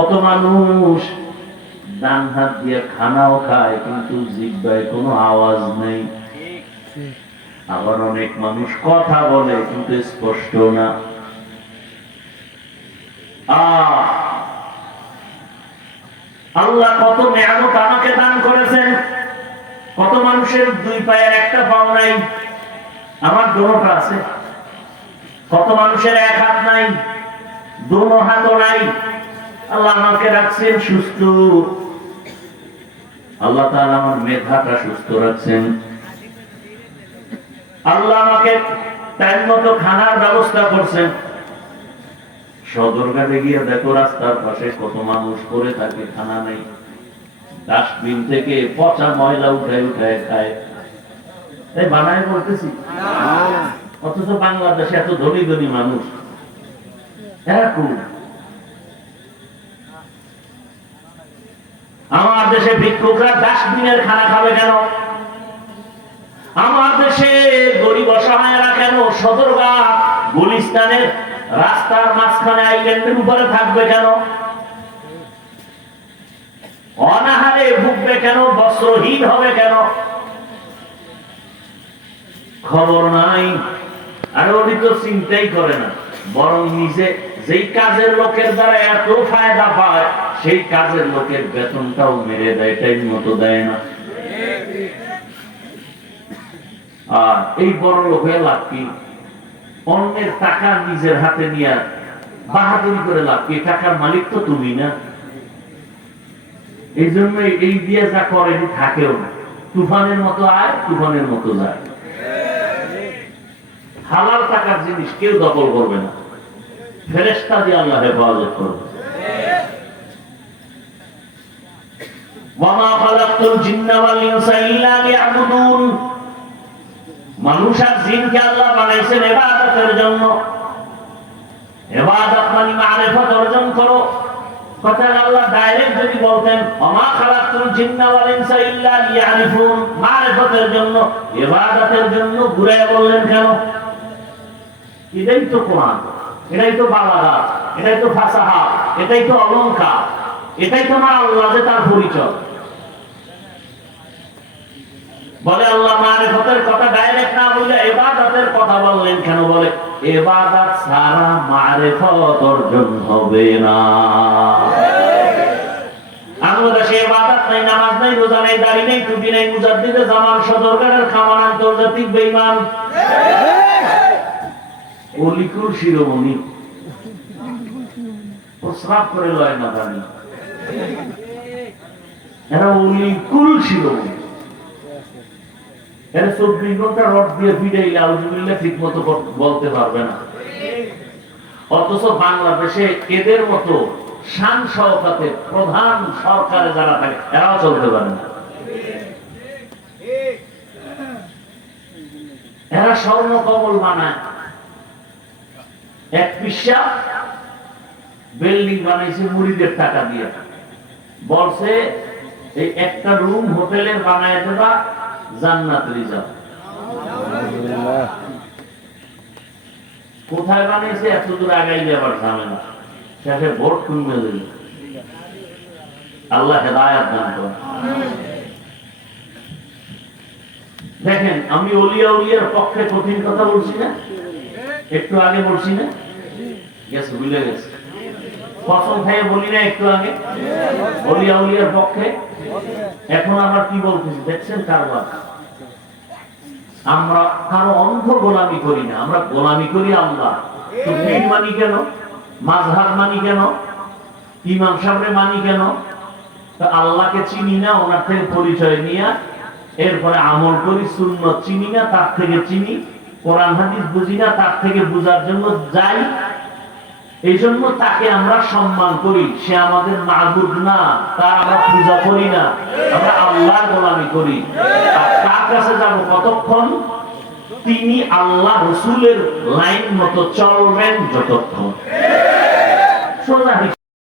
কত মানুষ? ডান হাত দিয়ে খানাও খায়, কিন্তু জিব্বায় কোনো আওয়াজ নেই। আবার অনেক মানুষ কথা বলে, কিন্তু স্পষ্ট না। আল্লাহ কত আমাকে দান করেছেন। কত মানুষের দুই পায়ের একটা পাও নাই। আমার দোনোটা আছে। কত মানুষের এক হাত নাই, দোনো হাতও নাই। আল্লাহ আমাকে রাখছেন সুস্থ। আল্লাহ তাআলা আমার মেধাটা সুস্থ রাখছেন। আল্লাহ আমাকে টাইম মতো খানার ব্যবস্থা করছেন। সদরঘাটে গিয়ে দেখো রাস্তার পাশে কত মানুষ পড়ে থাকে খানা নেই। ডাস্টবিন থেকে পচা ময়লা উঠায় উঠায় খায়। এই বানায় বলতেছি। অথচ বাংলাদেশে এত ধনী ধনী মানুষ। আমার দেশে ভিক্ষুকরা ডাস্টবিনের খানা খাবে কেন? আমার দেশে গরিব অসহায়রা কেন সদরঘাট, গুলিস্তানের রাস্তার মাঝখানে আইল্যান্ডের উপরে থাকবে কেন? অনাহারে ভুগবে কেন? বস্ত্রহীন হবে কেন? খবর নাই। আর উনি তো চিন্তাই করে না। বরং নিজে যেই কাজের লোকের দ্বারা এত ফায়দা পায়, সেই কাজের লোকের বেতনটাও মেরে দেয়, টাইম মতো দেয় না। আর এই বড় লোক হয়ে লাভ কি? অন্যের টাকা নিজের হাতে নিয়ে বাহাদুরি করে লাভ কি? টাকার মালিক তো তুমি না। এই জন্য এই দিয়ে যা করে থাকেও না। তুফানের মতো আয়, তুফানের মতো যায়। হালাল টাকার জিনিস কেউ দখল করবে না। ফেরেস্তা দিয়ে আল্লাহ হেফাজত করবে মানুষ ইবাদতের জন্য। মানে অর্জন করো। আল্লাহ ডাইরেক্ট যদি বলতেন জন্য জন্য ঘুরে বললেন কেন? এটাই তো কোরআন, এটাই তো বালাগা এটাই তো ফাসাহা, এটাই তো অলংকার, এটাই তো আমার আল্লাহ যে তার পরিচয়। বলে আল্লাহ, মারিফতের কথা ডাইরেক্ট না বলে ইবাদতের কথা বললেন কেন? বলে ইবাদত সারা মারিফত অর্জন হবে না। আমাদের দেশে নাই, নামাজ নাই, রোজা নাই, দাড়ি নাই, টুপি নাই মুজাদ্দিদে জামান সদরঘাটের খামান আন্তর্জাতিক বেঈমান শিরোমণি প্রস্রাব করে লয় না এরা শিরোমণি এরা চব্বিশ ঘণ্টা রড দিয়ে আউজুবিল্লা ঠিক মতো বলতে পারবে না। অথচ বাংলাদেশে এদের মতো শান সহকাতে প্রধান সরকারে যারা থাকে, এরাও চলতে পারে না। এরা স্বর্ণ কমল বানায়। এক পিসা বিল্ডিং বানাইছে মুড়িদের টাকা দিয়ে। বলছে এই একটা রুম হোটেলের বানায় দেবা জান্নাত রিজার্ভ কোথায় বানিয়েছে? এত দূর আগাই যাবার ঝামেলা। শেষে ভোট কমে দিল আল্লাহ হেদায়াত দান করেন। দেখেন আমি অলিয়া উলিয়ার পক্ষে কঠিন কথা বলছি না। একটু আগে বলছি না? একটু আগে? অন্ধ গোলামি করি না। আমরা করি আল্লাহ মানি কেন? মাঝহার মানি কেন? ইমাম মানি কেন? আল্লাহকে চিনি না, ওনার থেকে পরিচয় নিয়ে, এরপরে আমল করি শূন্য চিনি না, তার থেকে চিনি। কোরআন হাদিস বুঝি না, তার থেকে বুঝার জন্য যাই। এই জন্য তাকে আমরা সম্মান করি। সে আমাদের মাহবুদ না, তার আমরা পূজা করি না, আমরা আল্লাহর গোলামি করি। আর কার কাছে যাব কতক্ষণ? তিনি আল্লাহ রসুলের লাইন মতো চলবেন যতক্ষণ। সোজা